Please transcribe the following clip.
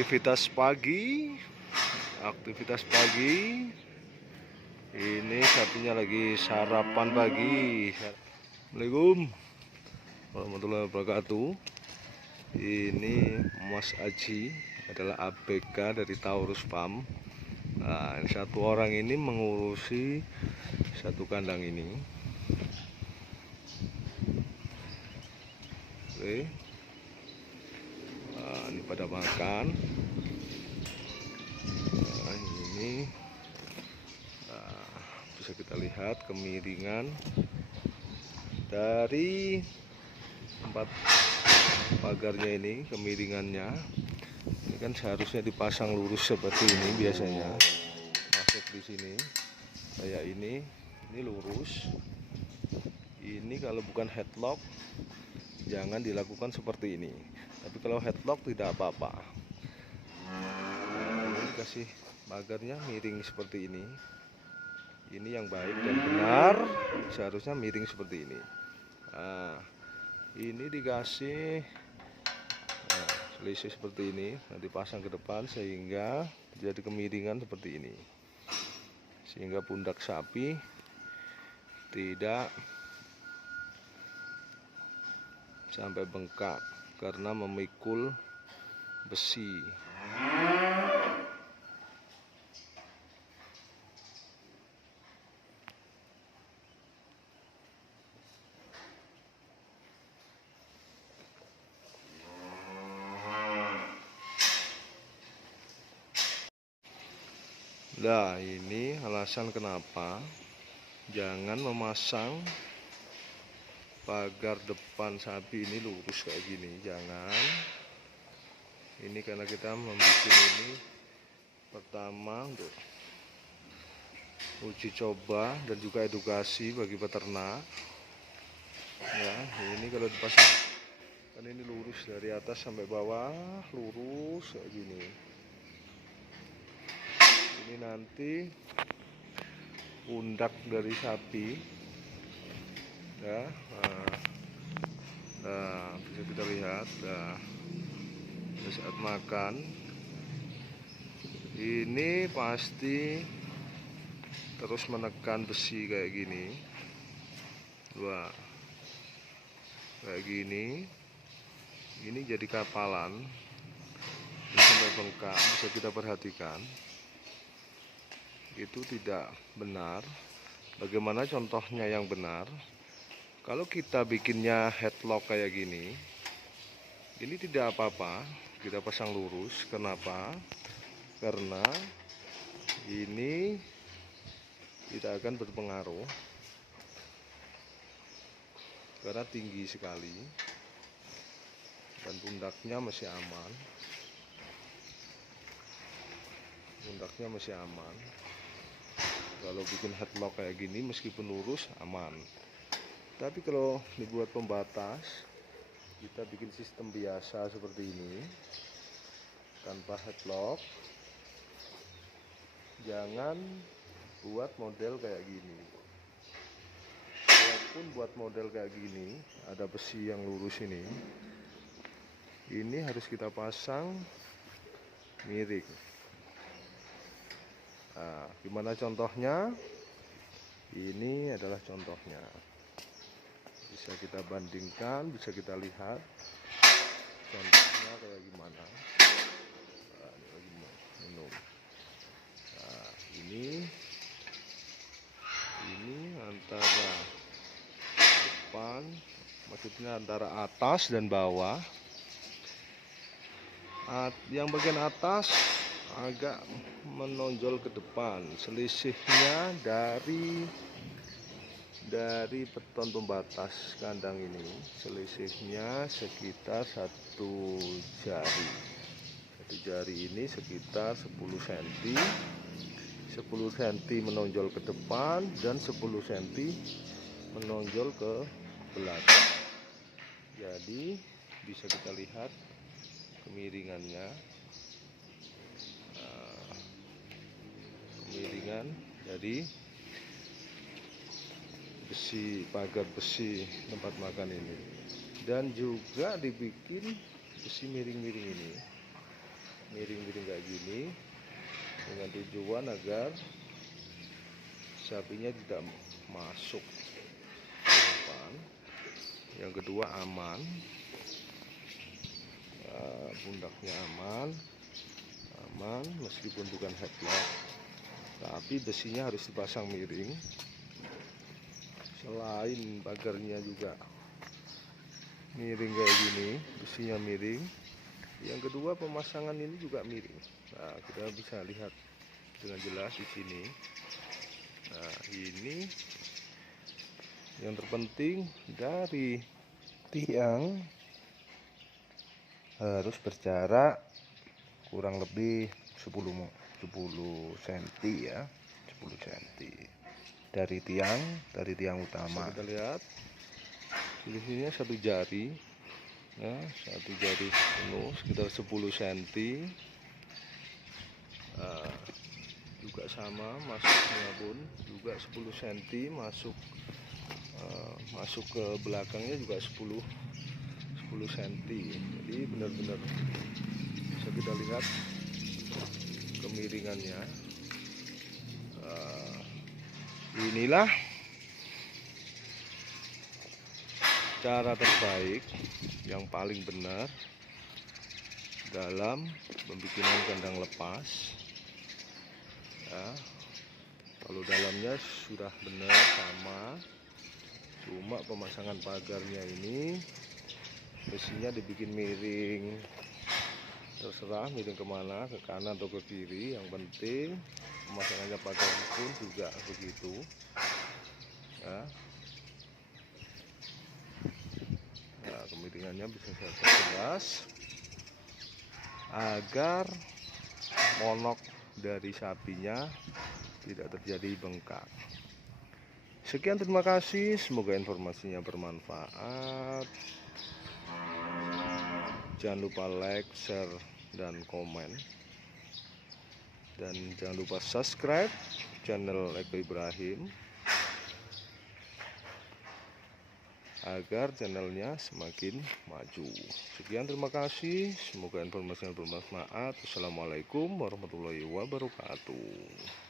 Aktivitas pagi. Ini sapinya lagi sarapan pagi. Assalamualaikum warahmatullahi wabarakatuh. Ini Mas Aji adalah ABK dari Taurus Farm. Nah, satu orang ini mengurusi satu kandang ini. Oke. Nah, ini pada makan. Nah, ini bisa kita lihat kemiringan dari tempat pagarnya ini, kemiringannya. Ini kan seharusnya dipasang lurus seperti ini biasanya. Masuk di sini kayak ini lurus. Ini kalau bukan headlock jangan dilakukan seperti ini. Tapi kalau headlock tidak apa-apa. Nah, ini dikasih pagarnya miring seperti ini. Ini yang baik dan benar, seharusnya miring seperti ini. Nah, ini dikasih selisih seperti ini, nanti pasang ke depan sehingga jadi kemiringan seperti ini, sehingga pundak sapi tidak sampai bengkak karena memikul besi. Nah, ini alasan kenapa jangan memasang pagar depan sapi ini lurus kayak gini. Jangan. Ini karena kita membuat ini pertama untuk uji coba dan juga edukasi bagi peternak. Ya, ini kalau dipasang kan ini lurus dari atas sampai bawah, lurus kayak gini. Ini nanti pundak dari sapi ya, bisa kita lihat saat makan ini pasti terus menekan besi kayak gini. Wah, kayak gini. Ini jadi kapalan, ini sampai bengkak, bisa kita perhatikan. Itu tidak benar. Bagaimana contohnya yang benar? Kalau kita bikinnya headlock kayak gini, ini tidak apa-apa, kita pasang lurus. Kenapa? Karena ini tidak akan berpengaruh karena tinggi sekali dan pundaknya masih aman. Kalau bikin headlock kayak gini meskipun lurus aman. Tapi kalau dibuat pembatas, kita bikin sistem biasa seperti ini tanpa headlock. Jangan buat model kayak gini. Walaupun buat model kayak gini, ada besi yang lurus ini harus kita pasang miring. Nah, gimana contohnya? Ini adalah contohnya. Bisa kita bandingkan, bisa kita lihat contohnya kayak gimana. Nah, ini lagi minum. Nah, ini antara depan, maksudnya antara atas dan bawah. Yang bagian atas agak menonjol ke depan, selisihnya dari beton pembatas kandang ini, selisihnya sekitar 1 jari. 1 jari ini sekitar 10 cm. 10 cm menonjol ke depan dan 10 cm menonjol ke belakang. Jadi bisa kita lihat kemiringannya. Kemiringan dari besi, pagar besi tempat makan ini, dan juga dibikin besi miring-miring ini. miring-miring kayak gini dengan tujuan agar sapinya tidak masuk ke depan. Yang kedua aman, pundaknya aman meskipun bukan headlock, tapi besinya harus dipasang miring. Selain pagarnya juga miring kayak gini, besinya miring. Yang kedua pemasangan ini juga miring. Nah, kita bisa lihat dengan jelas di sini. Nah, ini yang terpenting dari tiang harus berjarak kurang lebih 10 cm ya, 10 cm dari tiang utama. Bisa kita lihat di sini satu jari, ya, satu jari penuh sekitar 10 cm. Nah, juga sama masuknya pun juga 10 cm masuk ke belakangnya juga 10 cm. Jadi benar-benar bisa kita lihat kemiringannya. Inilah cara terbaik yang paling benar dalam pembikinan kandang lepas ya. Kalau dalamnya sudah benar sama, cuma pemasangan pagarnya ini besinya dibikin miring, terserah miring kemana, ke kanan atau ke kiri. Yang penting pemasangannya pagar pun juga begitu ya. Nah, kemiringannya bisa saya perjelas agar monok dari sapinya tidak terjadi bengkak. Sekian, terima kasih, semoga informasinya bermanfaat. Jangan lupa like, share, dan komen, dan jangan lupa subscribe channel Eko Ibrahim agar channelnya semakin maju. Sekian, terima kasih, semoga informasinya bermanfaat. Wassalamualaikum warahmatullahi wabarakatuh.